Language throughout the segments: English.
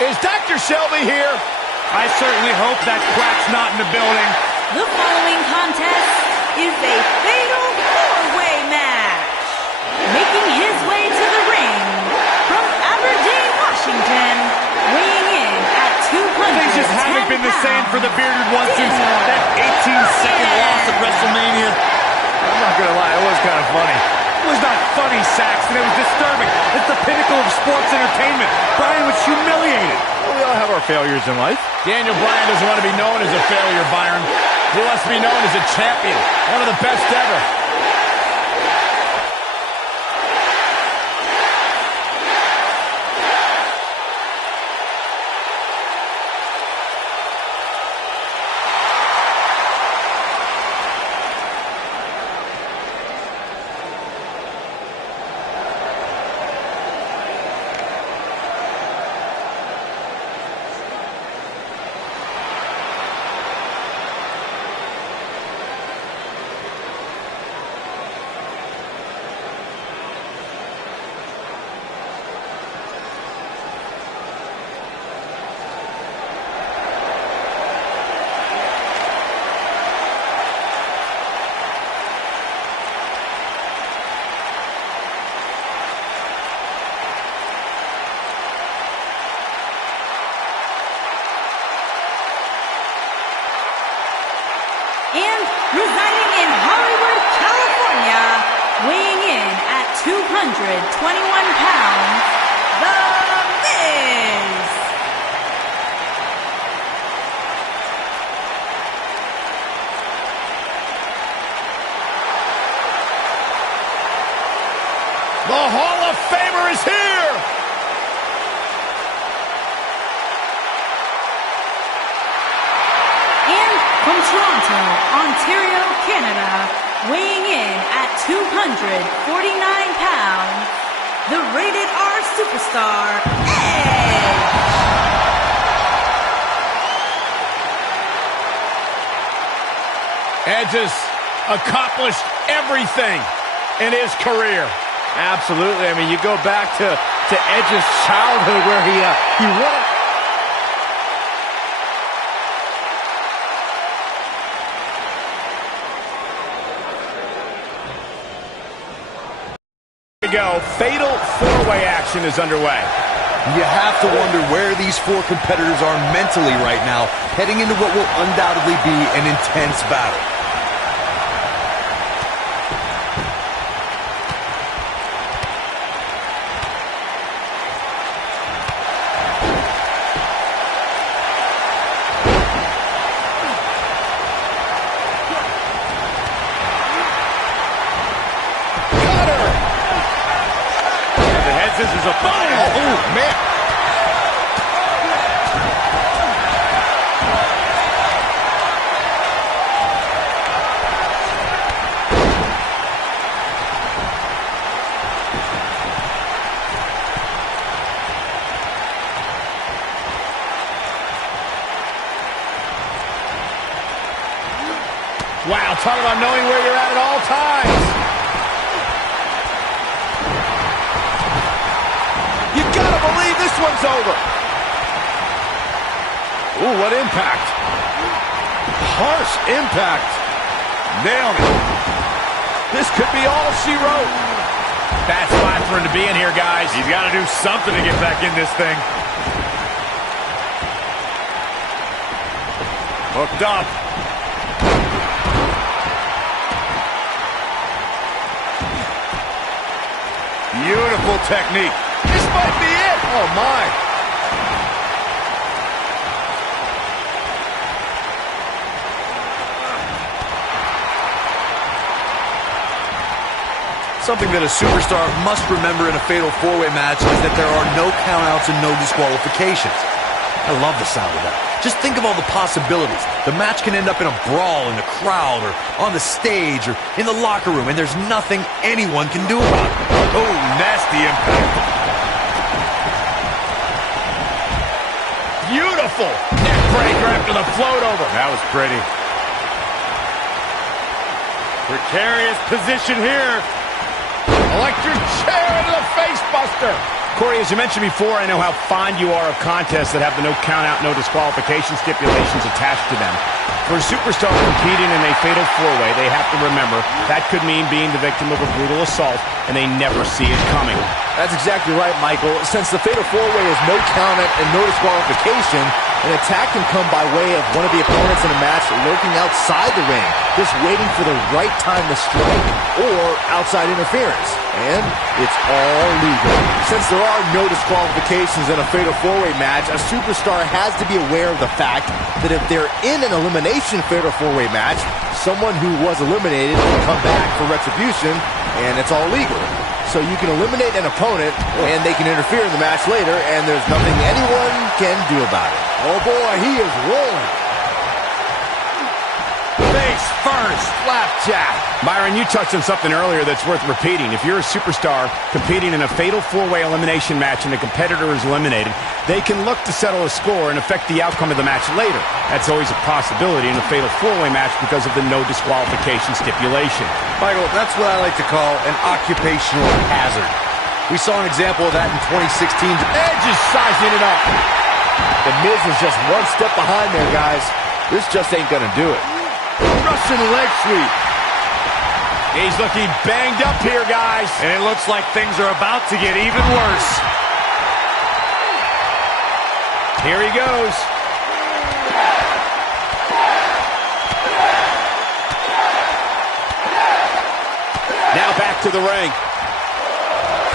Is Dr. Shelby here? I certainly hope that quack's not in the building. The following contest is a fatal four-way match. Making his way to the ring from Aberdeen, Washington, weighing in at 210 Things just haven't been the same for the bearded one since that 18-second loss at WrestleMania. I'm not gonna lie, it was kind of funny. It was not funny, Saxton. It was disturbing. It's the pinnacle of sports entertainment. Bryan was humiliated. Well, we all have our failures in life. Daniel Bryan doesn't want to be known as a failure, Byron. He wants to be known as a champion, one of the best ever. And residing in Hollywood, California, weighing in at 221 pounds, The Miz. The Hall of Famer is here! From Toronto, Ontario, Canada, weighing in at 249 pounds, the Rated R Superstar, Edge! Edge has accomplished everything in his career. Absolutely. I mean, you go back to Edge's childhood where he won. Go. Fatal four-way action is underway. You have to wonder where these four competitors are mentally right now, heading into what will undoubtedly be an intense battle. This is a fire. Oh, man. Wow, talk about knowing where you're at all times. You gotta believe this one's over. Ooh, what impact. Harsh impact. Nailed it. This could be all she wrote. Bad spot for him to be in here, guys. He's got to do something to get back in this thing. Hooked up. Beautiful technique. This might be it. Oh, my. Something that a superstar must remember in a fatal four-way match is that there are no countouts and no disqualifications. I love the sound of that. Just think of all the possibilities. The match can end up in a brawl in the crowd or on the stage or in the locker room, and there's nothing anyone can do about it. Oh, nasty impact. Beautiful neck breaker after the float over. That was pretty. Precarious position here. Electric chair into the face buster. Corey, as you mentioned before, I know how fond you are of contests that have the no count-out, no disqualification stipulations attached to them. For a superstar competing in a fatal four-way, they have to remember that could mean being the victim of a brutal assault, and they never see it coming. That's exactly right, Michael. Since the fatal four-way is no count-out and no disqualification, an attack can come by way of one of the opponents in a match lurking outside the ring, just waiting for the right time to strike, or outside interference. And it's all legal. Since there are no disqualifications in a fatal four-way match, a superstar has to be aware of the fact that if they're in an elimination fatal four-way match, someone who was eliminated can come back for retribution, and it's all legal. So you can eliminate an opponent, and they can interfere in the match later, and there's nothing anyone can do about it. Oh boy, he is rolling. Face first, flapjack. Byron, you touched on something earlier that's worth repeating. If you're a superstar competing in a fatal four-way elimination match and a competitor is eliminated, they can look to settle a score and affect the outcome of the match later. That's always a possibility in a fatal four-way match because of the no disqualification stipulation. Michael, that's what I like to call an occupational hazard. We saw an example of that in 2016. Edge is sizing it up. The Miz is just one step behind there, guys. This just ain't gonna do it. Russian leg sweep. He's looking banged up here, guys. And it looks like things are about to get even worse. Here he goes. Now back to the ring.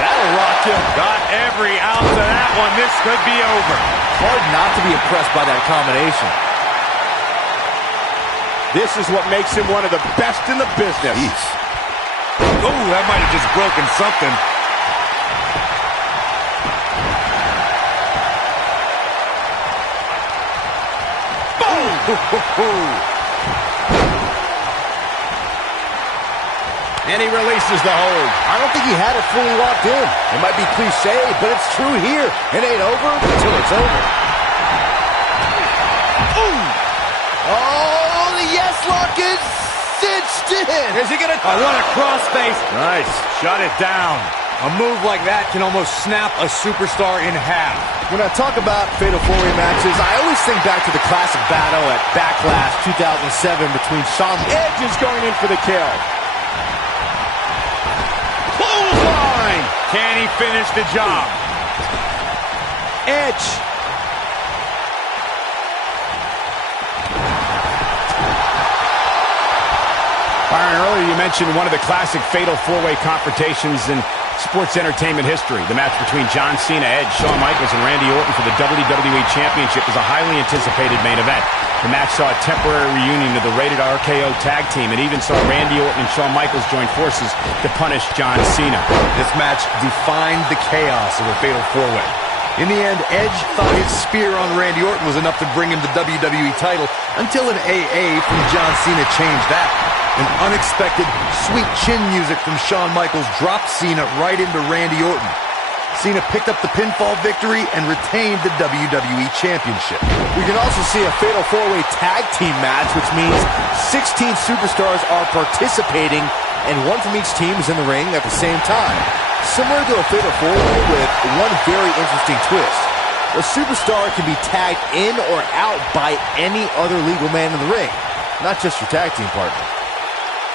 That'll rock him. Got every ounce of that one. This could be over. Hard not to be impressed by that combination. This is what makes him one of the best in the business. Jeez. Oh, that might have just broken something. Boom! And he releases the hold. I don't think he had it fully locked in. It might be cliche, but it's true here. It ain't over until it's over. Ooh! Oh, the yes lock is cinched in. Is he gonna? Oh, what a crossface. Nice. Shut it down. A move like that can almost snap a superstar in half. When I talk about fatal four-way matches, I always think back to the classic battle at Backlash 2007 between Shawn. Edge is going in for the kill. Clothesline. Can he finish the job? Edge. Byron, earlier you mentioned one of the classic fatal four-way confrontations in sports entertainment history. The match between John Cena, Edge, Shawn Michaels, and Randy Orton for the WWE Championship was a highly anticipated main event. The match saw a temporary reunion of the rated RKO tag team and even saw Randy Orton and Shawn Michaels join forces to punish John Cena. This match defined the chaos of a fatal four-way. In the end, Edge thought his spear on Randy Orton was enough to bring him the WWE title until an AA from John Cena changed that. An unexpected sweet chin music from Shawn Michaels dropped Cena right into Randy Orton. Cena picked up the pinfall victory and retained the WWE Championship. We can also see a fatal four-way tag team match, which means 16 superstars are participating, and one from each team is in the ring at the same time. Similar to a fatal four-way with one very interesting twist. A superstar can be tagged in or out by any other legal man in the ring, not just your tag team partner.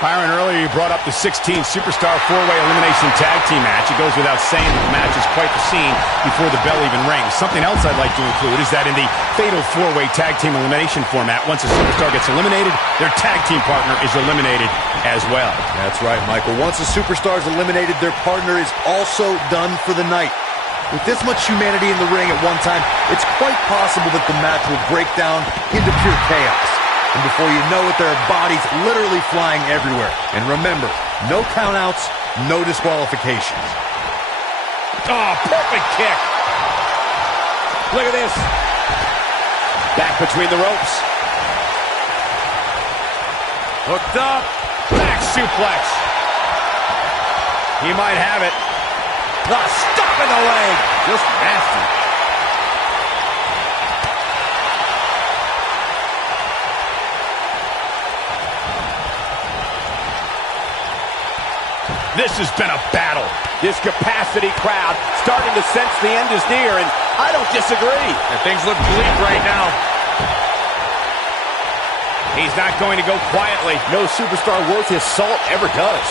Byron, earlier you brought up the 16 superstar four-way elimination tag team match. It goes without saying that the match is quite the scene before the bell even rings. Something else I'd like to include is that in the fatal four-way tag team elimination format, once a superstar gets eliminated, their tag team partner is eliminated as well. That's right, Michael. Once a superstar is eliminated, their partner is also done for the night. With this much humanity in the ring at one time, it's quite possible that the match will break down into pure chaos. And before you know it, there are bodies literally flying everywhere. And remember, no countouts, no disqualifications. Oh, perfect kick. Look at this. Back between the ropes. Hooked up. Back suplex. He might have it. Stop in the leg. Just nasty. This has been a battle. This capacity crowd starting to sense the end is near, and I don't disagree. And things look bleak right now. He's not going to go quietly. No superstar worth his salt ever does.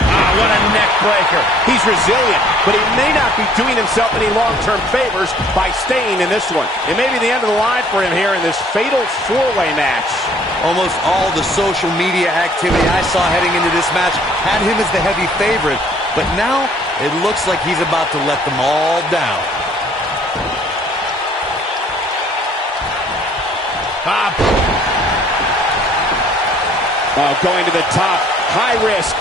Ah, what a neck breaker. He's resilient, but he may not be doing himself any long-term favors by staying in this one. It may be the end of the line for him here in this fatal four-way match. Almost all the social media activity I saw heading into this match had him as the heavy favorite, but now it looks like he's about to let them all down. Going to the top, high risk.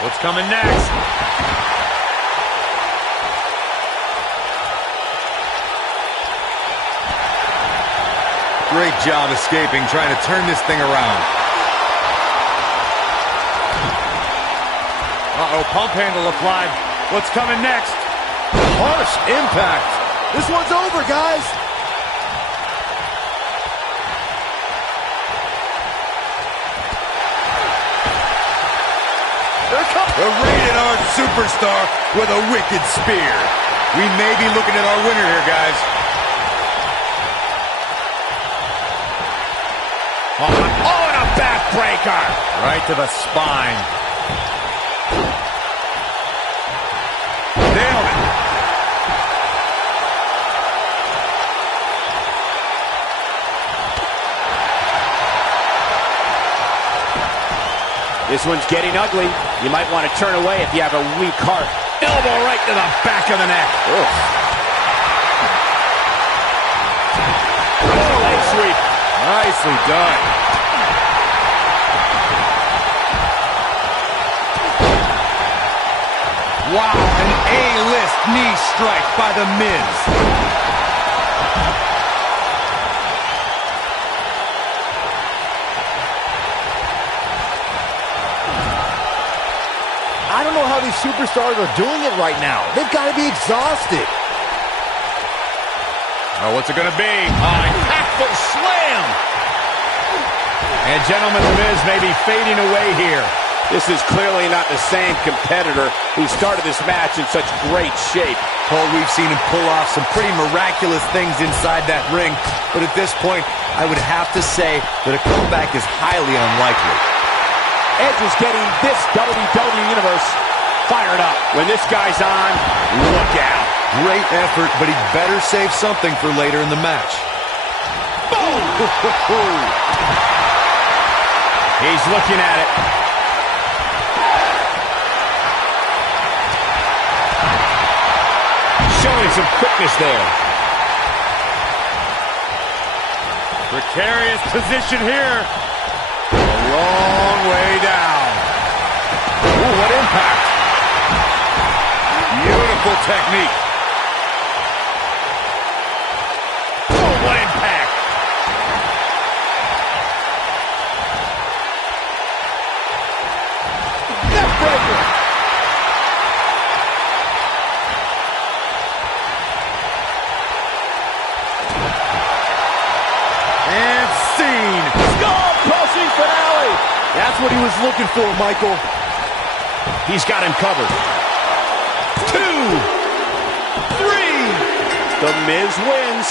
What's coming next? Great job escaping, trying to turn this thing around. Uh-oh, pump handle applied. What's coming next? Harsh impact. This one's over, guys. The rated R superstar with a wicked spear. We may be looking at our winner here, guys. Oh, and a backbreaker. Right to the spine. Nailed it. This one's getting ugly. You might want to turn away if you have a weak heart. Elbow right to the back of the neck. Ugh. Oh, leg sweep. Nicely done. Wow, an A-list knee strike by The Miz. I don't know how these superstars are doing it right now. They've got to be exhausted. Oh, what's it going to be? Impactful slam. And gentlemen, The Miz may be fading away here. This is clearly not the same competitor who started this match in such great shape. Cole, we've seen him pull off some pretty miraculous things inside that ring, but at this point, I would have to say that a comeback is highly unlikely. Edge is getting this WWE Universe fired up. When this guy's on, look out. Great effort, but he'd better save something for later in the match. Boom! He's looking at it. Showing some quickness there. Precarious position here. A long way down. Ooh, what impact. Beautiful technique. Oh, what impact. Neck breaker. And scene. Skull-crushing finale. That's what he was looking for, Michael. He's got him covered. 2, 3. The Miz wins.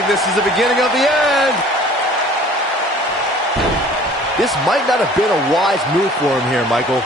think this is the beginning of the end. This might not have been a wise move for him here, Michael.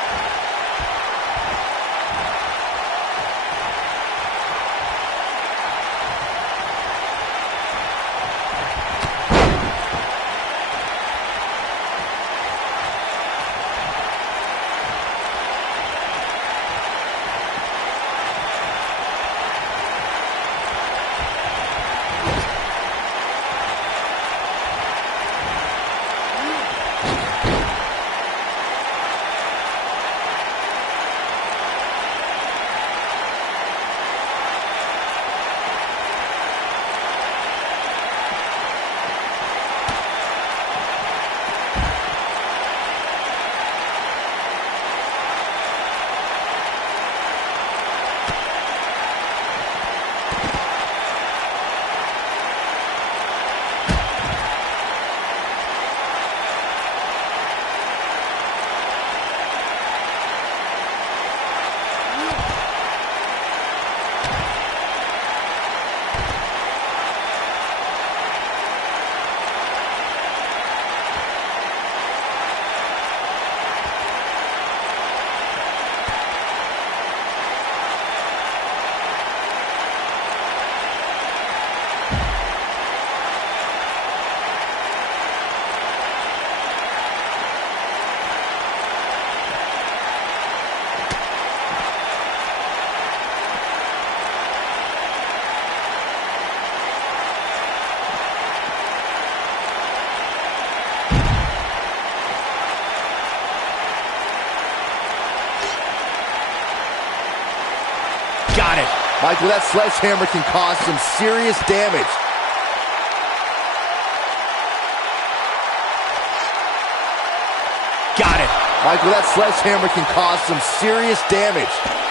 Got it. Michael, that sledgehammer can cause some serious damage. Got it. Michael, that sledgehammer can cause some serious damage.